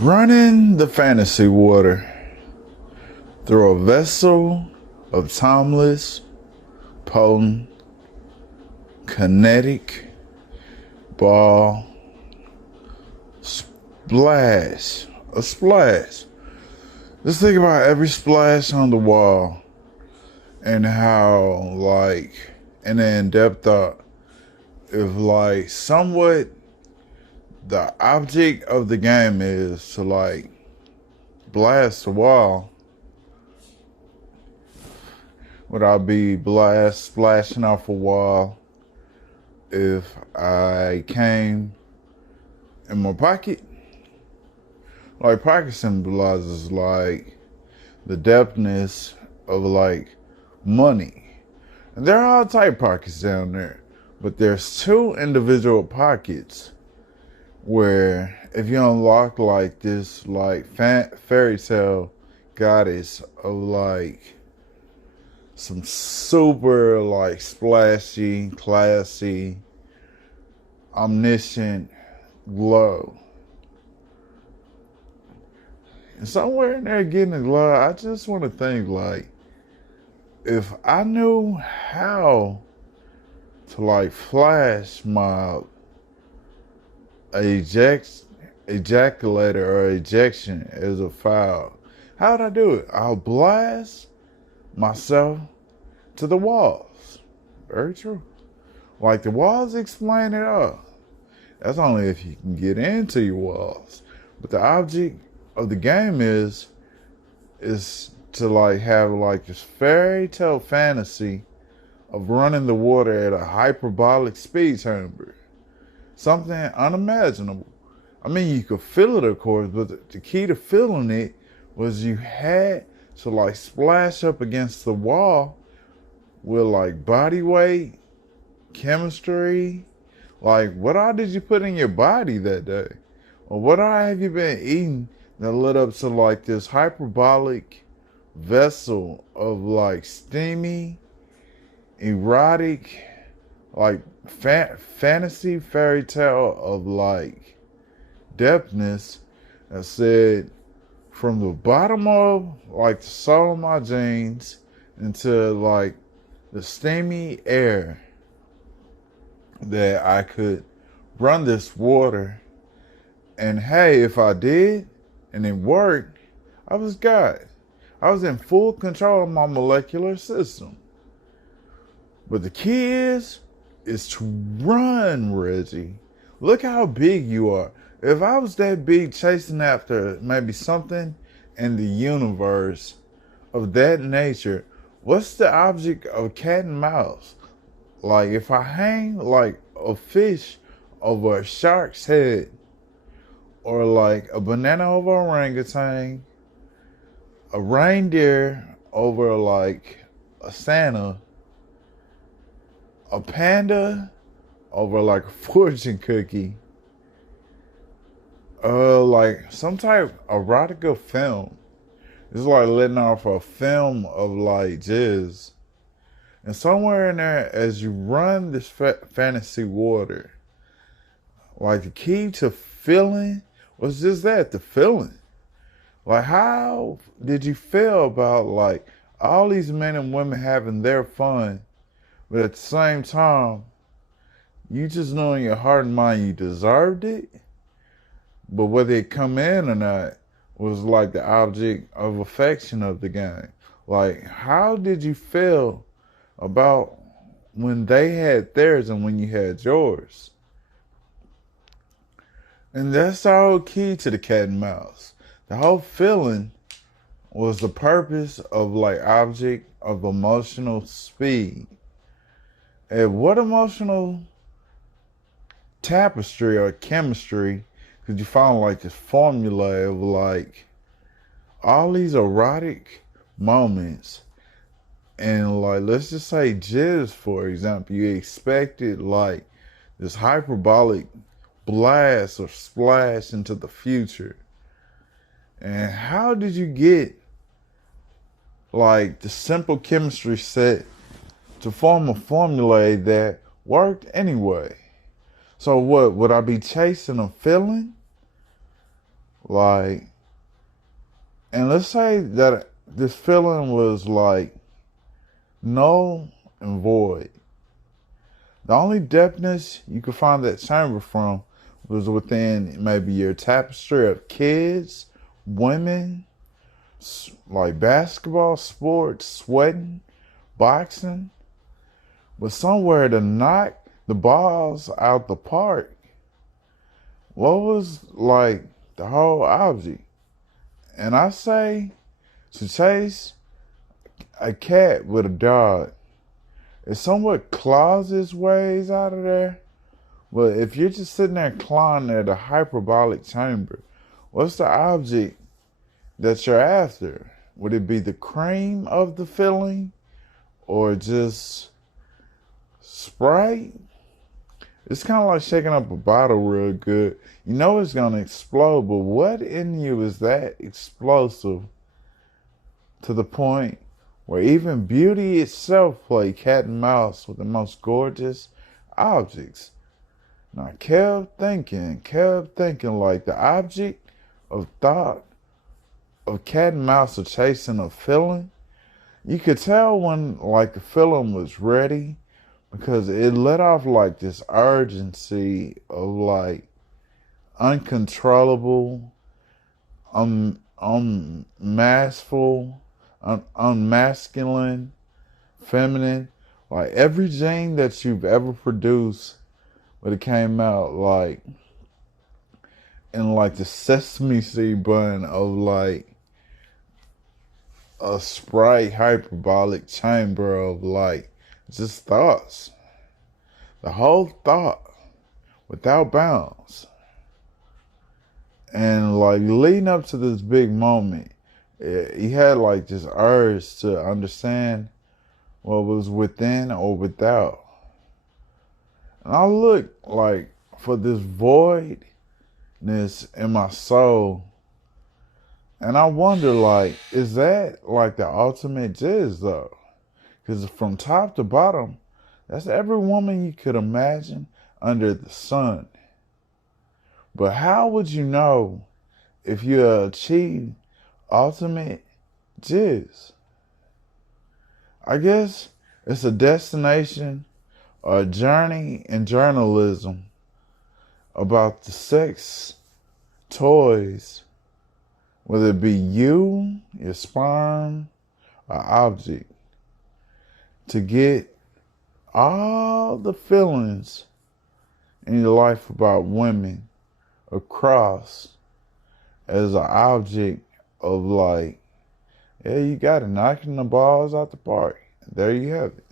Running the fantasy water through a vessel of timeless, potent, kinetic ball splash. A splash. Just think about every splash on the wall and how, and the in-depth thought, if, somewhat the object of the game is to, blast the wall, would I be splashing off a wall if I came in my pocket? Pocket symbolizes, the depthness of, money. And there are all type pockets down there. But there's two individual pockets where if you unlock, this, fairy tale goddess of, some super, splashy, classy, omniscient glow. And somewhere in there getting a glow, I just want to think, if I knew how to, flash my ejaculator or ejection as a foul, how would I do it? I'll blast myself to the walls. Very true. The walls explain it all. That's only if you can get into your walls. But the object of the game is to have this fairy tale fantasy of running the water at a hyperbolic speed chamber. Something unimaginable. I mean, you could feel it, of course, but the key to feeling it was you had to splash up against the wall with body weight, chemistry. What all did you put in your body that day? Or what all have you been eating that led up to this hyperbolic vessel of steamy, erotic, fantasy fairy tale of depthness that said from the bottom of the sole of my jeans into the steamy air that I could run this water, and hey, if I did and it worked, I was God. I was in full control of my molecular system. But the key is to run, Reggie. Look how big you are. If I was that big chasing after maybe something in the universe of that nature, what's the object of cat and mouse? If I hang a fish over a shark's head, or a banana over a orangutan, a reindeer over a Santa, a panda over a fortune cookie, some type of erotica film. It's letting off a film of jizz. And somewhere in there, as you run this fantasy water, the key to feeling was just that, the feeling. How did you feel about all these men and women having their fun, but at the same time, you just know in your heart and mind you deserved it, but whether it come in or not was the object of affection of the game. How did you feel about when they had theirs and when you had yours? And that's the whole key to the cat and mouse. The whole feeling was the purpose of object of emotional speed. And what emotional tapestry or chemistry could you find this formula of all these erotic moments, and let's just say jizz, for example, you expected this hyperbolic blast or splash into the future. And how did you get the simple chemistry set to form a formula that worked anyway? So what, would I be chasing a feeling? Like, and let's say that this feeling was like null and void. The only depthness you could find that chamber from was within maybe your tapestry of kids, women, like basketball, sports, sweating, boxing, but somewhere to knock the balls out the park. What was like the whole object? And I say to chase a cat with a dog. It somewhat claws its ways out of there. But if you're just sitting there clawing at a hyperbolic chamber, what's the object that you're after? Would it be the cream of the filling or just Sprite? It's kind of like shaking up a bottle real good. You know it's going to explode, but what in you is that explosive to the point where even beauty itself play cat and mouse with the most gorgeous objects? And I kept thinking like the object of thought of cat and mouse are chasing a feeling. You could tell when like the feeling was ready because it let off like this urgency of like uncontrollable, unmaskful, unmasculine, feminine, like every gene that you've ever produced, but it came out like in like the sesame seed bun of like a Sprite hyperbolic chamber of like just thoughts. The whole thought without bounds. And like leading up to this big moment, he had like this urge to understand what was within or without. And I looked like for this voidness in my soul. And I wonder like, is that like the ultimate jizz though? Because from top to bottom, that's every woman you could imagine under the sun. But how would you know if you achieved ultimate jizz? I guess it's a destination or a journey in journalism about the sex toys, whether it be you, your sperm, or object, to get all the feelings in your life about women across as an object of like, yeah, you got it, knocking the balls out the park. There you have it.